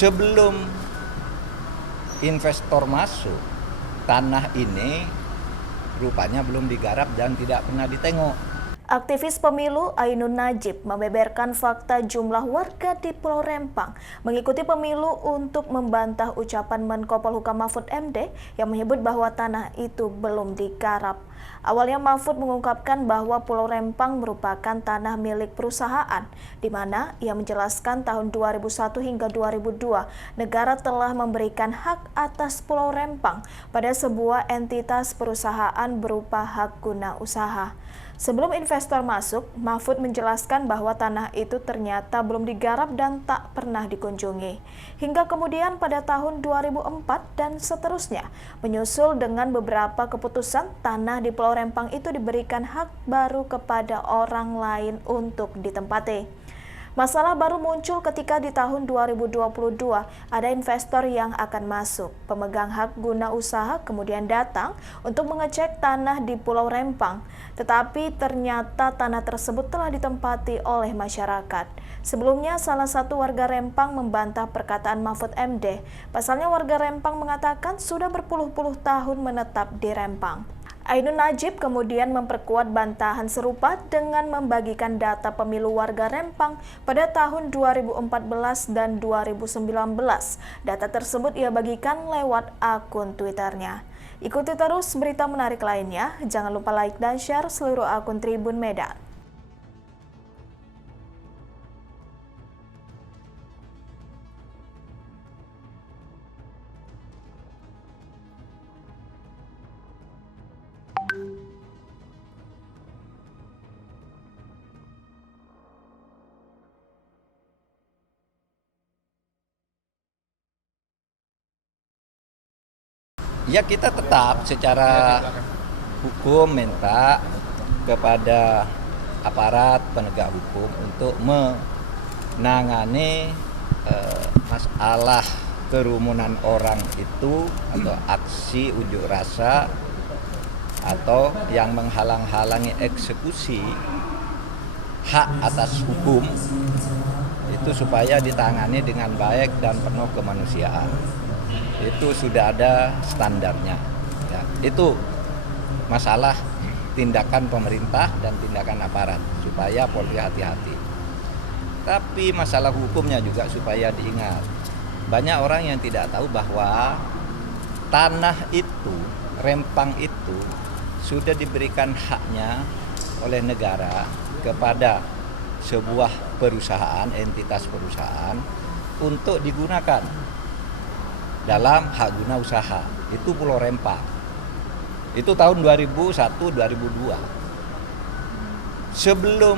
Sebelum investor masuk, tanah ini rupanya belum digarap dan tidak pernah ditengok. Aktivis pemilu Ainun Najib membeberkan fakta jumlah warga di Pulau Rempang mengikuti pemilu untuk membantah ucapan Menko Polhukam Mahfud MD yang menyebut bahwa tanah itu belum digarap. Awalnya Mahfud mengungkapkan bahwa Pulau Rempang merupakan tanah milik perusahaan, di mana ia menjelaskan tahun 2001 hingga 2002 negara telah memberikan hak atas Pulau Rempang pada sebuah entitas perusahaan berupa hak guna usaha. Sebelum investor masuk, Mahfud menjelaskan bahwa tanah itu ternyata belum digarap dan tak pernah dikunjungi. Hingga kemudian pada tahun 2004 dan seterusnya, menyusul dengan beberapa keputusan, tanah di Pulau Rempang itu diberikan hak baru kepada orang lain untuk ditempati. Masalah baru muncul ketika di tahun 2022 ada investor yang akan masuk. Pemegang hak guna usaha kemudian datang untuk mengecek tanah di Pulau Rempang. Tetapi ternyata tanah tersebut telah ditempati oleh masyarakat. Sebelumnya salah satu warga Rempang membantah perkataan Mahfud MD. Pasalnya warga Rempang mengatakan sudah berpuluh-puluh tahun menetap di Rempang. Ainun Najib kemudian memperkuat bantahan serupa dengan membagikan data pemilu warga Rempang pada tahun 2014 dan 2019. Data tersebut ia bagikan lewat akun Twitternya. Ikuti terus berita menarik lainnya, jangan lupa like dan share seluruh akun Tribun Medan. Ya, kita tetap secara hukum minta kepada aparat penegak hukum untuk menangani masalah kerumunan orang itu atau aksi unjuk rasa atau yang menghalang-halangi eksekusi hak atas hukum itu supaya ditangani dengan baik dan penuh kemanusiaan. Itu sudah ada standarnya. Ya, itu masalah tindakan pemerintah dan tindakan aparat supaya Polri hati-hati. Tapi masalah hukumnya juga supaya diingat. Banyak orang yang tidak tahu bahwa tanah itu, Rempang itu sudah diberikan haknya oleh negara kepada sebuah perusahaan, entitas perusahaan untuk digunakan dalam hak guna usaha. Itu Pulau Rempang. Itu tahun 2001-2002. Sebelum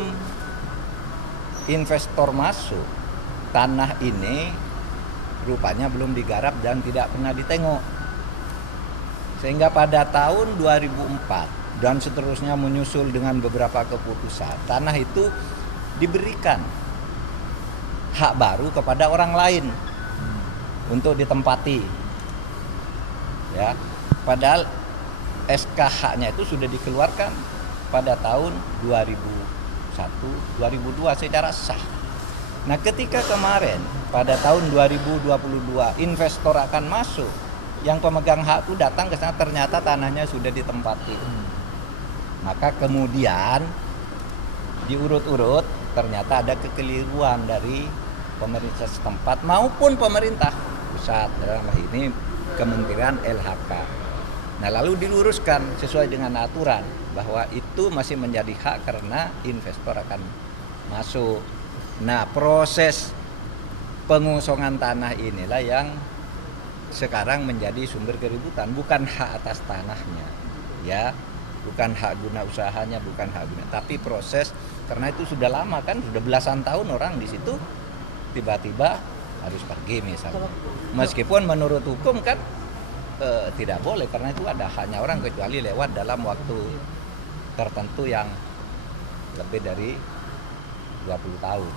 investor masuk, tanah ini rupanya belum digarap dan tidak pernah ditengok. Sehingga pada tahun 2004 dan seterusnya menyusul dengan beberapa keputusan, tanah itu diberikan hak baru kepada orang lain untuk ditempati, ya. Padahal SKH-nya itu sudah dikeluarkan pada tahun 2001-2002 secara sah. Nah, ketika kemarin pada tahun 2022 investor akan masuk, yang pemegang hak itu datang ke sana, ternyata tanahnya sudah ditempati. Maka kemudian diurut-urut ternyata ada kekeliruan dari pemerintah setempat maupun pemerintah pusat, dalam hal ini Kementerian LHK. Nah, lalu diluruskan sesuai dengan aturan bahwa itu masih menjadi hak karena investor akan masuk. Nah, proses pengosongan tanah inilah yang sekarang menjadi sumber keributan, bukan hak atas tanahnya, ya, bukan hak guna usahanya, bukan hak guna, tapi proses, karena itu sudah lama kan, sudah belasan tahun orang di situ, tiba-tiba harus pergi misalnya. Meskipun menurut hukum kan tidak boleh, karena itu ada haknya orang kecuali lewat dalam waktu tertentu yang lebih dari 20 tahun.